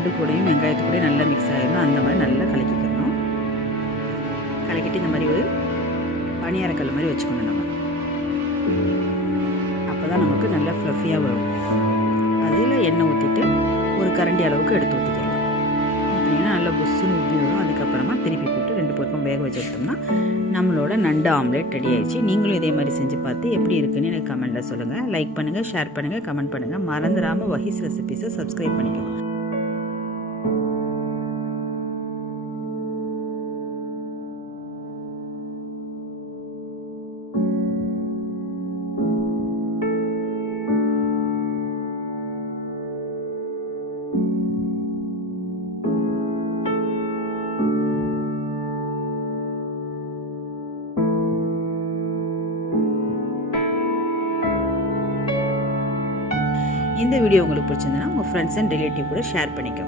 நண்டு கூடையும் வெங்காயத்து கூடயும் நல்லா மிக்ஸ் ஆகிடணும். அந்த மாதிரி நல்லா கலக்கிக்கணும். கலக்கிட்டு இந்த மாதிரி ஒரு பனியாரக்கல் மாதிரி வச்சுக்கணும். நம்ம அப்போ தான் நமக்கு நல்லா ஃப்ளஃபியாக வரும். அதில் எண்ணெய் ஊற்றிட்டு ஒரு கரண்டி அளவுக்கு எடுத்து ஊற்றிக்கலாம். ஊற்றிங்கன்னா நல்லா புஷ்ஷுன்னு ஊற்றி வரும். அதுக்கப்புறமா திருப்பி போட்டு 2 பக்கம் வேக வச்சு எடுத்தோம்னா நம்மளோட நண்டு ஆம்லேட் ரெடி ஆயிடுச்சு. நீங்களும் இதே மாதிரி செஞ்சு பார்த்து எப்படி இருக்குன்னு எனக்கு கமெண்ட்டில் சொல்லுங்கள். லைக் பண்ணுங்கள், ஷேர் பண்ணுங்கள், கமெண்ட் பண்ணுங்கள். மறந்துடாமல் வஹீஸ் ரெசிபீஸை சப்ஸ்கிரைப் பண்ணிக்கோங்க. இந்த வீடியோ உங்களுக்கு பிடிச்சிருந்ததுன்னா உங்கள் ஃப்ரெண்ட்ஸ் அண்ட் ரிலேட்டிவ் கூட ஷேர் பண்ணிக்கோங்க.